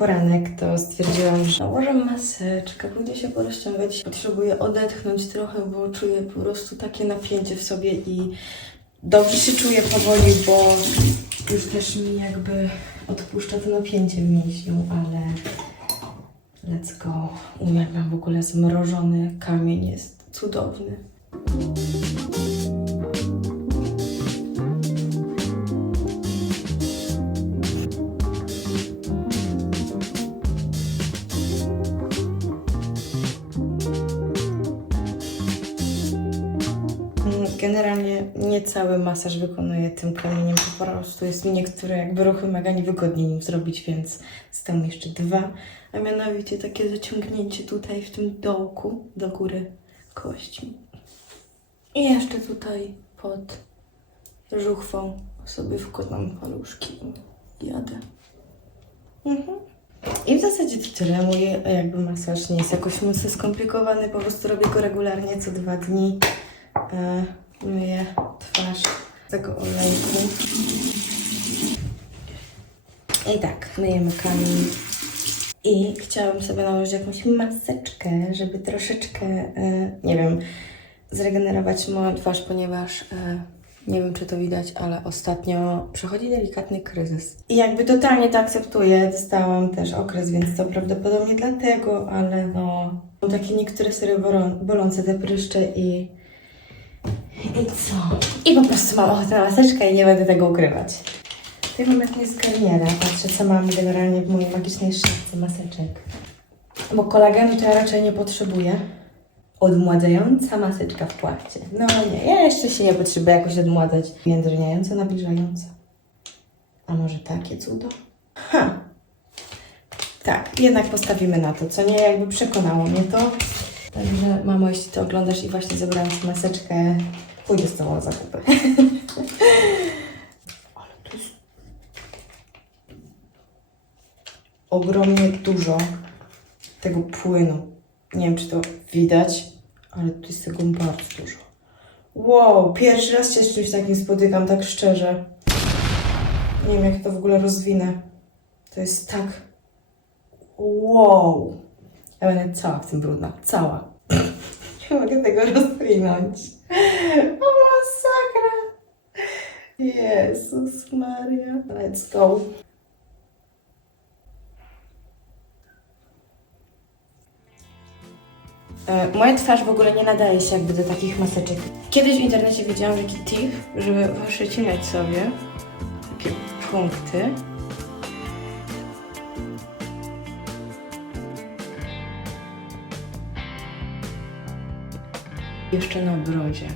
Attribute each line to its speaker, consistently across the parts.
Speaker 1: poranek, to stwierdziłam, że nałożę maseczkę, pójdę się porozciągać. Potrzebuję odetchnąć trochę, bo czuję po prostu takie napięcie w sobie i dobrze się czuję powoli, bo już też mi jakby odpuszcza to napięcie w mięśniu, ale let's go. Uwielbiam w ogóle zmrożony kamień, jest cudowny. Generalnie nie cały masaż wykonuję tym kamieniem, po prostu jest mi niektóre jakby ruchy mega niewygodnie nim zrobić, więc zostały jeszcze dwa, a mianowicie takie zaciągnięcie tutaj w tym dołku do góry kości. I jeszcze tutaj pod żuchwą sobie wkładam paluszki i jadę. Mhm. I w zasadzie to tyle. Mój jakby masaż nie jest jakoś mocno skomplikowany, po prostu robię go regularnie co dwa dni. E, myję twarz z tego olejku. I tak, myjemy kamień. I chciałabym sobie nałożyć jakąś maseczkę, żeby troszeczkę, e, nie wiem, zregenerować moją twarz, ponieważ e, nie wiem, czy to widać, ale ostatnio przechodzi delikatny kryzys. I jakby totalnie to akceptuję. Dostałam też okres, więc to prawdopodobnie dlatego, ale no... Takie niektóre serio bolą- bolące te pryszcze i... I co? I po prostu mam ochotę na maseczkę i nie będę tego ukrywać. Tutaj mam jakąś z Garniera. Patrzę, co mam generalnie w mojej magicznej szafce maseczek. Bo kolagenu to ja raczej nie potrzebuję. Odmładzająca maseczka w płachcie. No nie, ja jeszcze się nie potrzebuję jakoś odmładzać. Jędrniająca, nabliżająca. A może takie cudo? Ha! Tak, jednak postawimy na to, co nie jakby przekonało mnie to. Także mamo, jeśli to oglądasz i właśnie zebrałam ci maseczkę, pójdę z tobą na zakupy. Ale to jest ogromnie dużo tego płynu. Nie wiem, czy to widać, ale tu jest tego bardzo dużo. Wow, pierwszy raz się z czymś takim spotykam, tak szczerze. Nie wiem, jak to w ogóle rozwinę. To jest tak. Wow. Ja będę cała w tym brudna. Cała. Nie mogę tego rozwinąć. O, masakra. Jezus Maria. Let's go. E, Moja twarz w ogóle nie nadaje się jakby do takich maseczek. Kiedyś w internecie widziałam taki tip, żeby wyszczecinać sobie takie punkty. Jeszcze na brodzie.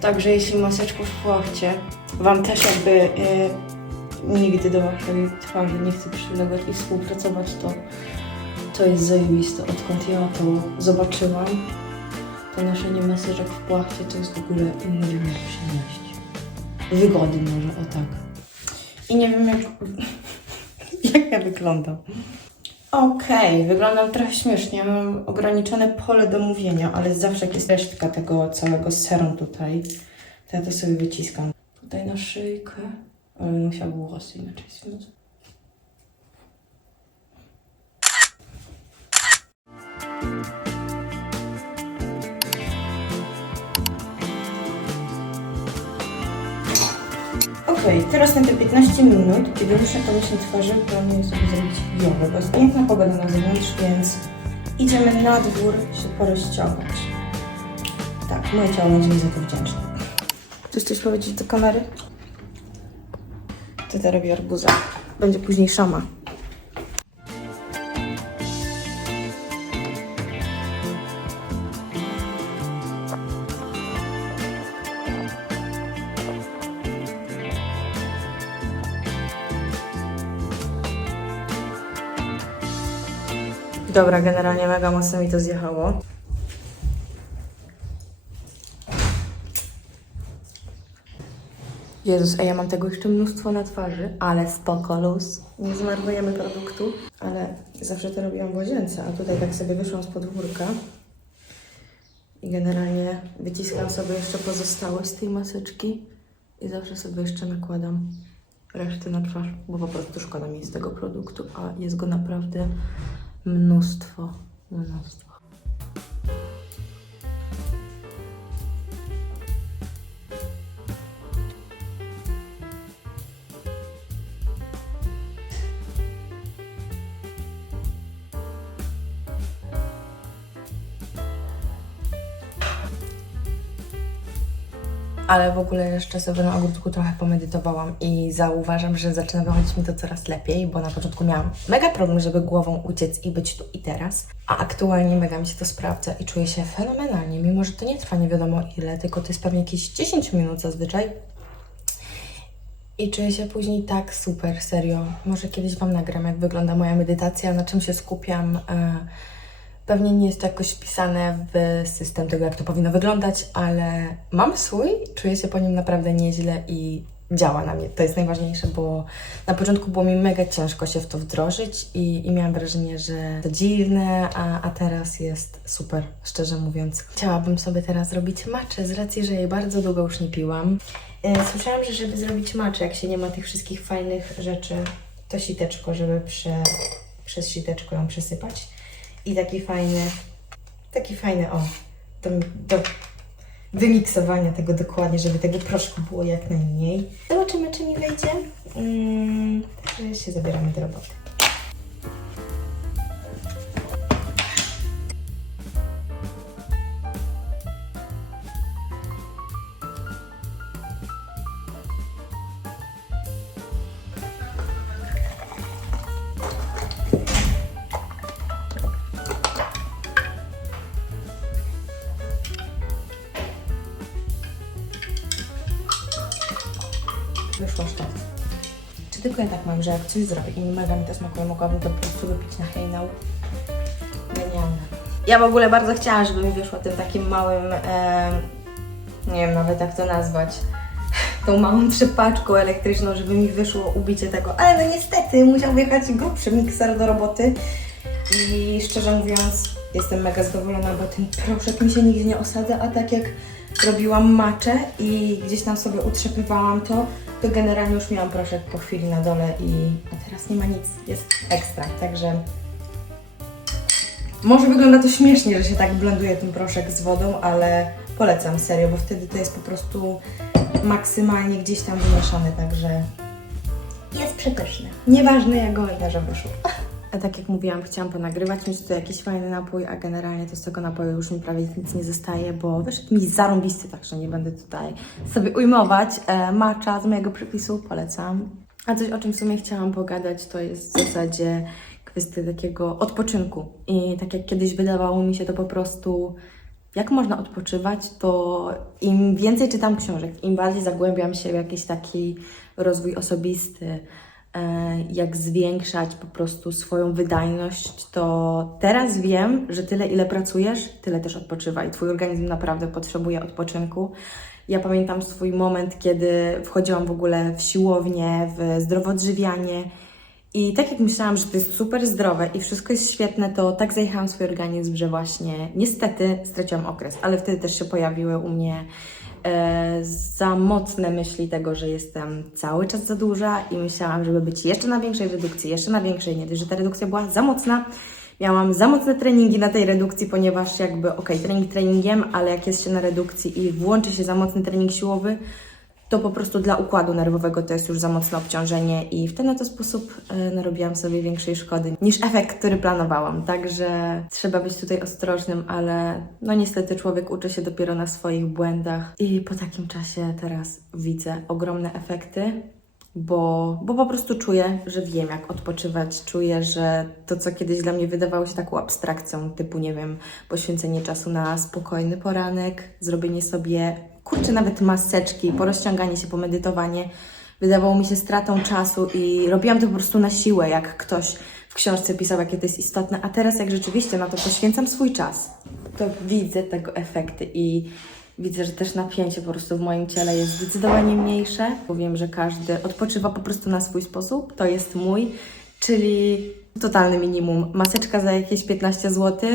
Speaker 1: Także jeśli maseczków w płachcie Wam też jakby e, nigdy do Waszej twarzy nie chce przylegać i współpracować, to to jest zajebiste. Odkąd ja to zobaczyłam, to noszenie maseczek w płachcie to jest w ogóle wymiar przyjemności. Wygody może, o tak. I nie wiem jak, jak ja wyglądam. Okej, wyglądam trochę śmiesznie. Mam ograniczone pole do mówienia, ale zawsze jak jest resztka tego całego serum tutaj, to ja to sobie wyciskam. Tutaj na szyjkę, ale bym musiała włosy inaczej związać. Okej, teraz na te 15 minut, kiedy muszę pomyśleć twarzy, planuję sobie zrobić jogę, bo jest piękna pogoda na zewnątrz, więc idziemy na dwór się porozciągać. Tak, moje ciało będzie mi za to wdzięczne. Chcesz coś powiedzieć do kamery? To teraz robię arbuza. Będzie później szama. Dobra, generalnie mega mocno mi to zjechało. Jezus, a ja mam tego jeszcze mnóstwo na twarzy, ale spoko luz. Nie zmarnujemy produktu, ale zawsze to robiłam w łazience, a tutaj tak sobie wyszłam z podwórka i generalnie wyciskam sobie jeszcze pozostałość z tej maseczki i zawsze sobie jeszcze nakładam reszty na twarz, bo po prostu szkoda mi z tego produktu, a jest go naprawdę mnóstwo, mnóstwo. Ale w ogóle jeszcze sobie na ogródku trochę pomedytowałam i zauważam, że zaczyna wychodzić mi to coraz lepiej, bo na początku miałam mega problem, żeby głową uciec i być tu i teraz, a aktualnie mega mi się to sprawdza i czuję się fenomenalnie, mimo że to nie trwa nie wiadomo ile, tylko to jest pewnie jakieś 10 minut zazwyczaj. I czuję się później tak super, serio. Może kiedyś Wam nagram, jak wygląda moja medytacja, na czym się skupiam. E, Pewnie nie jest to jakoś wpisane w system tego, jak to powinno wyglądać, ale mam swój, czuję się po nim naprawdę nieźle i działa na mnie. To jest najważniejsze, bo na początku było mi mega ciężko się w to wdrożyć i, i miałam wrażenie, że to dziwne, a, a teraz jest super, szczerze mówiąc. Chciałabym sobie teraz zrobić maczę z racji, że jej bardzo długo już nie piłam. E, Słyszałam, że żeby zrobić maczę, jak się nie ma tych wszystkich fajnych rzeczy, to siteczko, żeby prze, przez siteczko ją przesypać. I taki fajny, taki fajny, o, do, do wymiksowania tego dokładnie, żeby tego proszku było jak najmniej. Zobaczymy, czy mi wyjdzie. Mm, się zabieramy do roboty. Ja tak mam, że jak coś zrobię i mega mi to smakuje, mogłabym to po prostu wypić na hejnał? Genialne. Ja w ogóle bardzo chciałam, żeby mi wyszło tym takim małym, em, nie wiem nawet jak to nazwać, tą małą trzepaczką elektryczną, żeby mi wyszło ubicie tego, ale no niestety musiał wjechać grubszy mikser do roboty i szczerze mówiąc jestem mega zadowolona, bo ten proszek mi się nigdzie nie osadza, a tak jak robiłam maczę i gdzieś tam sobie utrzepywałam to, to generalnie już miałam proszek po chwili na dole i a teraz nie ma nic, jest ekstra, także może wygląda to śmiesznie, że się tak blenduje ten proszek z wodą, ale polecam serio, bo wtedy to jest po prostu maksymalnie gdzieś tam wymieszane, także jest przepyszny. Nieważne jak go że wyszło. A tak jak mówiłam, chciałam ponagrywać, mieć tutaj jakiś fajny napój, a generalnie to z tego napoju już mi prawie nic nie zostaje, bo wyszedł mi zarąbisty, także nie będę tutaj sobie ujmować. E, macza z mojego przepisu polecam. A coś, o czym w sumie chciałam pogadać, to jest w zasadzie kwestia takiego odpoczynku. I tak jak kiedyś wydawało mi się to po prostu, jak można odpoczywać, to im więcej czytam książek, im bardziej zagłębiam się w jakiś taki rozwój osobisty, jak zwiększać po prostu swoją wydajność, to teraz wiem, że tyle ile pracujesz, tyle też odpoczywaj. Twój organizm naprawdę potrzebuje odpoczynku. Ja pamiętam swój moment, kiedy wchodziłam w ogóle w siłownię, w zdrowe odżywianie i tak jak myślałam, że to jest super zdrowe i wszystko jest świetne, to tak zajechałam swój organizm, że właśnie niestety straciłam okres, ale wtedy też się pojawiły u mnie e, za mocne myśli tego, że jestem cały czas za duża i myślałam, żeby być jeszcze na większej redukcji, jeszcze na większej, nie że ta redukcja była za mocna. Miałam za mocne treningi na tej redukcji, ponieważ jakby, okej, trening treningiem, ale jak jest się na redukcji i włączy się za mocny trening siłowy, to po prostu dla układu nerwowego to jest już za mocne obciążenie i w ten oto sposób e, narobiłam sobie większej szkody niż efekt, który planowałam. Także trzeba być tutaj ostrożnym, ale no niestety człowiek uczy się dopiero na swoich błędach i po takim czasie teraz widzę ogromne efekty. Bo, bo po prostu czuję, że wiem, jak odpoczywać. Czuję, że to, co kiedyś dla mnie wydawało się taką abstrakcją, typu, nie wiem, poświęcenie czasu na spokojny poranek, zrobienie sobie kurczę, nawet maseczki, porozciąganie się, pomedytowanie, wydawało mi się stratą czasu i robiłam to po prostu na siłę, jak ktoś w książce pisał, jakie to jest istotne, a teraz jak rzeczywiście na to poświęcam swój czas, to widzę tego efekty i widzę, że też napięcie po prostu w moim ciele jest zdecydowanie mniejsze. Powiem, że każdy odpoczywa po prostu na swój sposób, to jest mój, czyli totalny minimum. Maseczka za jakieś 15 zł,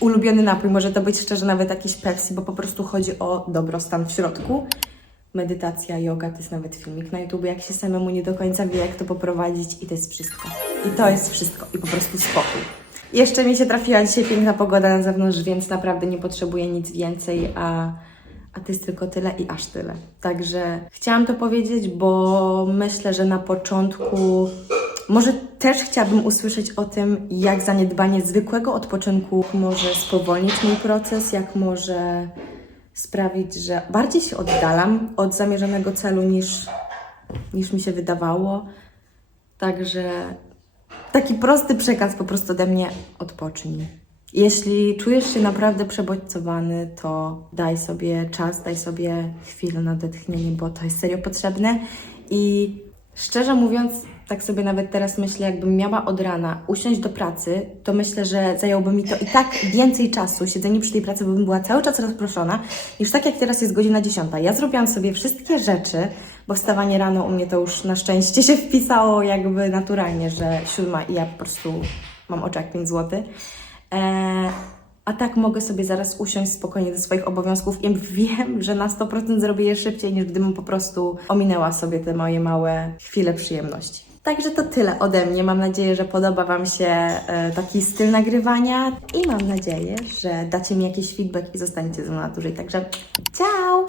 Speaker 1: ulubiony napój, może to być szczerze nawet jakiś Pepsi, bo po prostu chodzi o dobrostan w środku. medytacja, yoga, to jest nawet filmik na YouTube, jak się samemu nie do końca wie, jak to poprowadzić i to jest wszystko. I to jest wszystko i po prostu spokój. Jeszcze mi się trafiła dzisiaj piękna pogoda na zewnątrz, więc naprawdę nie potrzebuję nic więcej, a, a to jest tylko tyle i aż tyle. Także chciałam to powiedzieć, bo myślę, że na początku może też chciałabym usłyszeć o tym, jak zaniedbanie zwykłego odpoczynku może spowolnić mój proces, jak może sprawić, że bardziej się oddalam od zamierzonego celu niż, niż mi się wydawało. Także taki prosty przekaz po prostu ode mnie odpocznij. Jeśli czujesz się naprawdę przebodźcowany, to daj sobie czas, daj sobie chwilę na odetchnienie, bo to jest serio potrzebne. I szczerze mówiąc, tak sobie nawet teraz myślę, jakbym miała od rana usiąść do pracy, to myślę, że zajęłoby mi to i tak więcej czasu, siedzenie przy tej pracy, bym była cały czas rozproszona, niż tak jak teraz jest godzina 10. Ja zrobiłam sobie wszystkie rzeczy, bo wstawanie rano u mnie to już na szczęście się wpisało jakby naturalnie, że siódma i ja po prostu mam oczy jak 5 zł. Eee, a tak mogę sobie zaraz usiąść spokojnie do swoich obowiązków i wiem, że na 100% zrobię je szybciej, niż gdybym po prostu ominęła sobie te moje małe chwile przyjemności. Także to tyle ode mnie. Mam nadzieję, że podoba Wam się e, taki styl nagrywania i mam nadzieję, że dacie mi jakiś feedback i zostaniecie ze mną na dłużej. Także ciao!